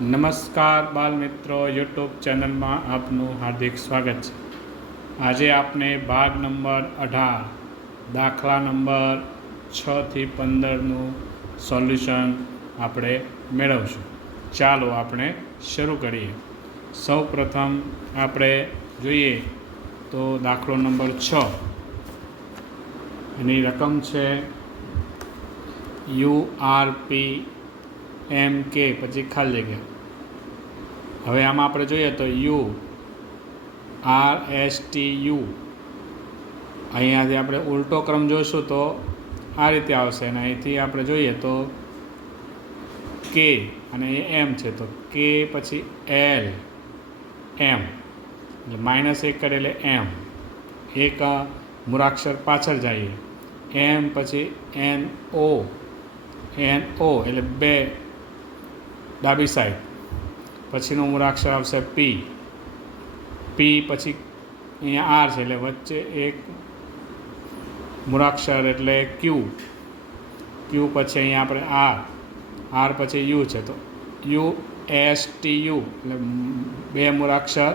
નમસ્કાર બાલ મિત્રો, યુટ્યુબ ચેનલમાં આપનું હાર્દિક સ્વાગત છે। આજે આપણે ભાગ નંબર 18 દાખલા નંબર 6 થી 15નું સોલ્યુશન આપણે મેળવશું। ચાલો આપણે શરૂ કરીએ। સૌ પ્રથમ આપણે જોઈએ તો દાખલો નંબર 6, એની રકમ છે URPMK પછી ખાલી જગ્યા। હવે આમાં આપણે જોઈએ તો URSTU, અહીંયાથી આપણે ઉલટો ક્રમ જોઈશું તો આ રીતે આવશે, અને અહીંથી આપણે જોઈએ તો K અને એ M છે તો K પછી L M એટલે -1 કરે એટલે M, એક મૂળાક્ષર પાછળ જઈએ M પછી NO એટલે 2 ડાબી સાઈડ, પછીનું મૂળાક્ષર આવશે P પછી અહીંયા R છે એટલે વચ્ચે એક મૂળાક્ષર એટલે Q પછી અહીંયા આપણે R પછી U છે તો USTU એટલે 2 મૂળાક્ષર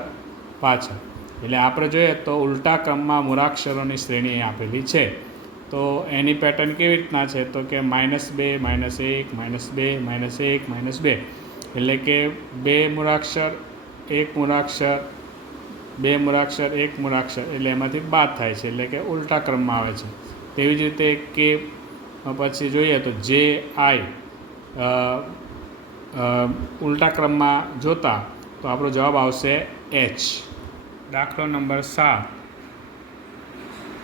પાછળ। એટલે આપણે જોઈએ તો ઉલટા ક્રમમાં મૂળાક્ષરોની શ્રેણી આપેલી છે। તો એની પેટર્ન કેવી રીતના છે તો કે -2 -1 -2 -1 -2, એટલે કે 2 મૂળાક્ષર 1 મૂળાક્ષર 2 મૂળાક્ષર 1 મૂળાક્ષર, એટલે એમાંથી બાદ થાય છે, એટલે કે ઉલટા ક્રમમાં આવે છે। તેવી જ રીતે K પછી જોઈએ તો JI ઉલટા ક્રમમાં જોતા તો આપણો જવાબ આવશે H। દાખલો નંબર 7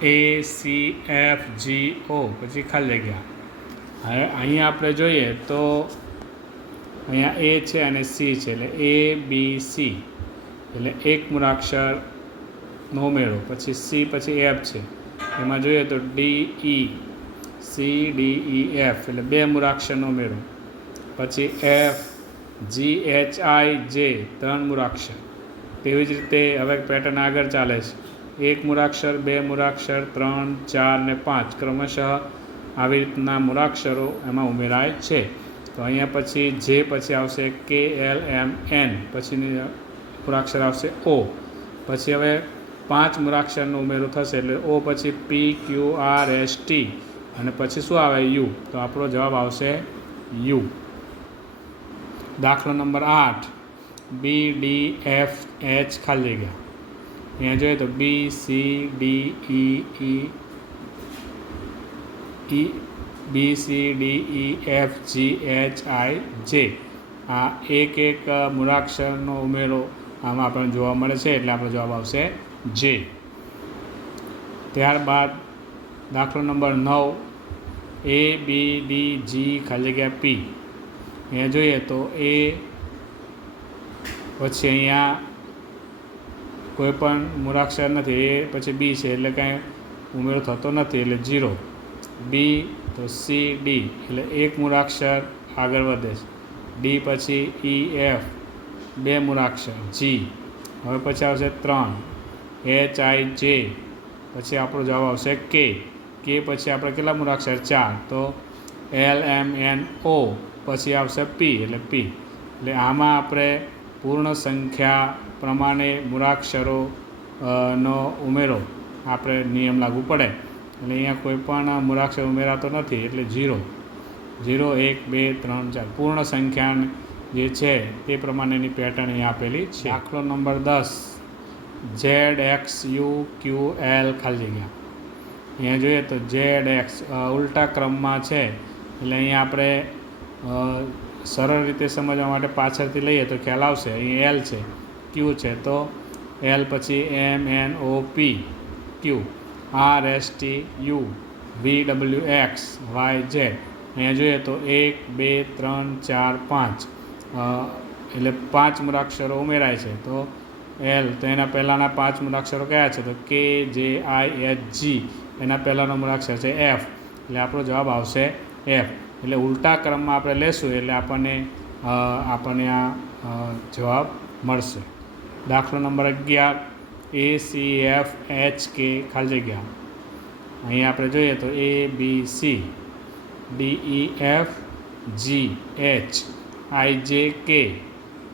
ACFGO પછી ખાલી જગ્યા। હવે અહીંયા આપણે જોઈએ તો અહીંયા A છે અને C છે એટલે ABC, એટલે 1 મૂળાક્ષરનો ઉમેરો, પછી C પછી F છે, એમાં જોઈએ તો DE CDEF એટલે 2 મૂળાક્ષરનો ઉમેરો, પછી FGHIJ 3 મૂળાક્ષર। તેવી જ રીતે હવે પેટર્ન આગળ ચાલે છે, 1 મૂળાક્ષર 2 મૂળાક્ષર 3 4 ને 5 ક્રમશઃ આવી રીતના મૂળાક્ષરો એમાં ઉમેરાય છે। તો અહીંયા પછી J પછી આવશે KLMN, પછીની મૂળાક્ષર આવશે O, પછી હવે 5 મૂળાક્ષરનો ઉમેરો થશે એટલે O પછી PQRST અને પછી શું આવે U, તો આપણો જવાબ આવશે U। દાખલો નંબર 8 BDFH ખાલી જગ્યા। અહીંયા જોઈએ તો BCDEFGHIJ આ એક મૂળાક્ષરનો ઉમેરો આમાં આપણને જોવા મળે છે, એટલે આપણો જવાબ આવશે J। ત્યારબાદ દાખલો નંબર 9 ABDG ખાલી જગ્યા P। અહીંયા જોઈએ તો A પછી અહીંયા કોઈ પણ મૂળાક્ષર નથી, A પછી B છે એટલે કાંઈ ઉમેરો થતો નથી એટલે 0, B તો CD એટલે 1 મૂળાક્ષર આગળ વધે છે, D પછી EF 2 મૂળાક્ષર, G હવે પછી આવશે 3, HIJ પછી આપણો જવાબ આવશે K પછી આપણે કેટલા મૂળાક્ષર 4 તો LMNO પછી આવશે P એટલે P। એટલે આમાં આપણે પૂર્ણ સંખ્યા પ્રમાણે મૂળાક્ષરો નો ઉમેરો આપણે નિયમ લાગુ પડે, એટલે અહીંયા કોઈ પણ મૂળાક્ષર ઉમેરાતો નથી એટલે 0 1 2 3 4 પૂર્ણ સંખ્યા જે છે તે પ્રમાણેની પેટર્ન અહીંયા આપેલી છે। દાખલો નંબર 10 ZXUQL ખાલી જગ્યા। અહીંયા જોઈએ તો ZX ઉલટા ક્રમમાં છે, એટલે અહીંયા આપણે સરળ રીતે સમજવા માટે પાછળથી લઈએ તો ખ્યાલ આવશે। અહીં L છે, Q છે તો L પછી MNOP Q RSTU VWX YZ। અહીંયા જોઈએ તો 1 2 3 4 5 એટલે 5 મૂળાક્ષરો ઉમેરાય છે, તો L તો એના પહેલાંના 5 મૂળાક્ષરો કયા છે તો KJIHG, એના પહેલાંનો મૂળાક્ષર છે F, એટલે આપણો જવાબ આવશે F। એટલે ઉલટા ક્રમમાં આપણે લેશું એટલે આપણને આ જવાબ મળશે। દાખલો નંબર 11 ACFHK ખાલી જગ્યા। અહીંયા આપણે જોઈએ તો ABC DEF GH IJK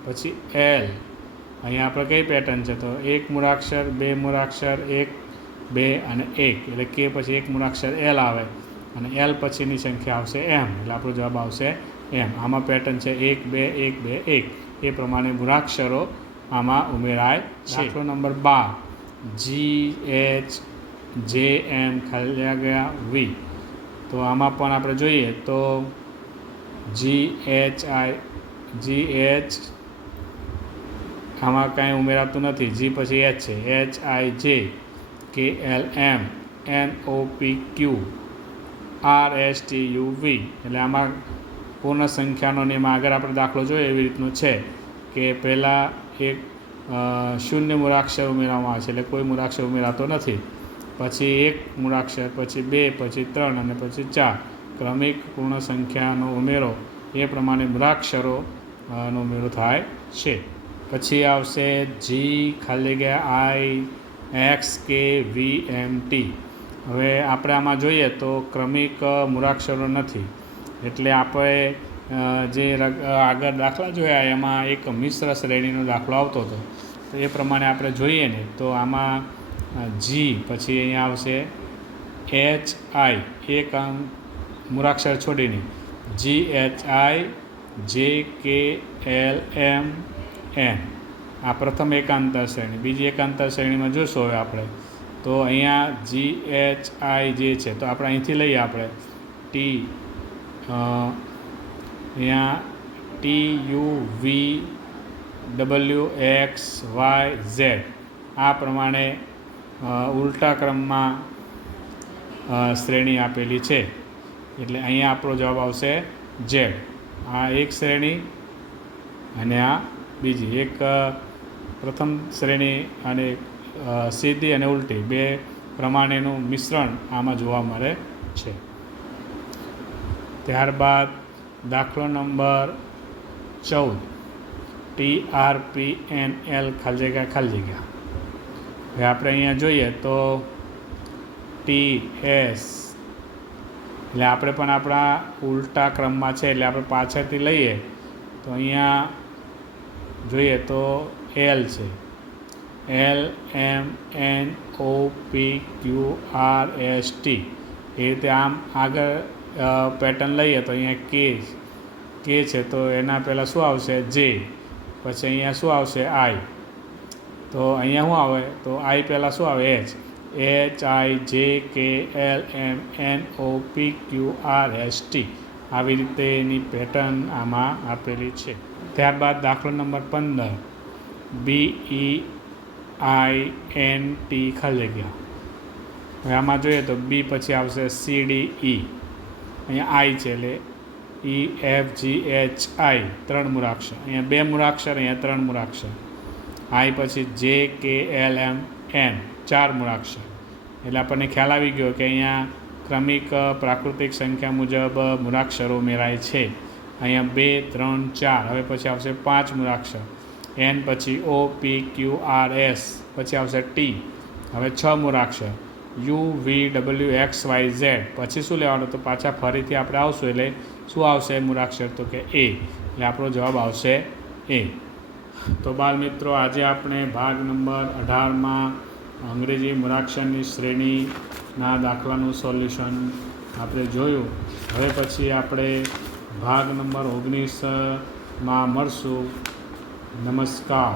પછી એલ. અહીંયા આપણે કઈ પેટર્ન છે તો એક મૂળાક્ષર, બે મૂળાક્ષર, એક, બે અને એક, એટલે કે પછી એક મૂળાક્ષર એલ આવે અને એલ પછીની સંખ્યા આવશે એમ, એટલે આપણો જવાબ આવશે એમ. આમાં પેટર્ન છે 1 2 1 2 1, એ પ્રમાણે મૂળાક્ષરો આમાં ઉમેરાય છે. દાખલો નંબર 12, GHJM ખાલી જગ્યા V. તો આમાં પણ આપણે જોઈએ તો GH આમાં કાંઈ ઉમેરાતું નથી, G પછી H છે, HIJ KLM NOPQ RSTUV, એટલે આમાં પૂર્ણ સંખ્યાનો નિયમ આગળ આપણે દાખલો જોઈએ એવી રીતનું છે કે પહેલાં એક શૂન્ય મૂળાક્ષર ઉમેરવામાં આવે છે, એટલે કોઈ મૂળાક્ષર ઉમેરાતો નથી, પછી એક મૂળાક્ષર, પછી બે, પછી ત્રણ અને પછી ચાર, ક્રમિક પૂર્ણ સંખ્યાનો ઉમેરો એ પ્રમાણે મૂળાક્ષરો નો ઉમેરો થાય છે. પછી આવશે G ખાલી જગ્યા IXKVMT. હવે આપણે આમાં જોઈએ તો ક્રમિક મૂળાક્ષરો નથી, એટલે આપણે જે આગળ દાખલા જોયા એમાં એક મિશ્ર શ્રેણીનો દાખલો આવતો હતો, તો એ પ્રમાણે આપણે જોઈએ ને તો આમાં G પછી અહીંયા આવશે HI, એક મૂળાક્ષર છોડીને GHIJKLMN. આ પ્રથમ એકાંતર શ્રેણી. બીજી એકાંતર શ્રેણીમાં જોઈશું હવે આપણે તો અહીંયા GHI જે છે તો આપણે અહીંથી લઈએ આપણે T, અહીંયા TUVWXYZ, આ પ્રમાણે ઉલટા ક્રમમાં શ્રેણી આપેલી છે, એટલે અહીંયા આપણો જવાબ આવશે Z. આ એક શ્રેણી અને આ બીજી એક પ્રથમ શ્રેણી અને સીધી અને ઉલટી બે પ્રમાણેનું મિશ્રણ આમાં જોવા મળે છે. ત્યારબાદ દાખલો નંબર 14, TRPNL ખાલી જગ્યા. હવે આપણે અહીંયા જોઈએ તો TS, એટલે આપણે પણ આપણા ઉલટા ક્રમમાં છે, એટલે આપણે પાછળથી લઈએ તો અહીંયા જોઈએ તો L છે, LMNOPQRST, એ રીતે આમ આગળ પેટર્ન લઈએ તો અહીંયા K છે તો એના પહેલાં શું આવશે J, પછી અહીંયા શું આવશે I, તો અહીંયા શું આવે તો I પહેલાં શું આવે HIJKLMNOPQRST. આવી રીતે એની પેટર્ન આમાં આપેલી છે. ત્યારબાદ દાખલો નંબર 15, BEINT ખાલી જગ્યા. હવે આમાં જોઈએ તો B પછી આવશે CDE, અહીંયા I છે એટલે EFGHI, ત્રણ મૂળાક્ષર, અહીંયા બે મૂળાક્ષર, અહીંયા ત્રણ મૂળાક્ષર, I પછી JKLMN, ચાર મૂળાક્ષર, એટલે આપણને ખ્યાલ આવી ગયો કે અહીંયા ક્રમિક પ્રાકૃતિક સંખ્યા મુજબ મૂળાક્ષરો ઉમેરાય છે. અહીંયા 2 3 4, હવે પછી આવશે 5 મૂળાક્ષર, N પછી OPQRS, પછી આવશે T, હવે 6 મૂળાક્ષર, UVWXYZ, પછી શું લેવાનું તો પાછા ફરીથી આપણે આવશું એટલે શું આવશે મૂળાક્ષર તો કે A, એટલે આપણો જવાબ આવશે A. તો બાળ મિત્રો, આજે આપણે ભાગ નંબર 18માં અંગ્રેજી મૂળાક્ષરની શ્રેણીના દાખલાનું સોલ્યુશન આપણે જોયું. હવે પછી આપણે ભાગ નંબર 19માં મળશું. નમસ્કાર.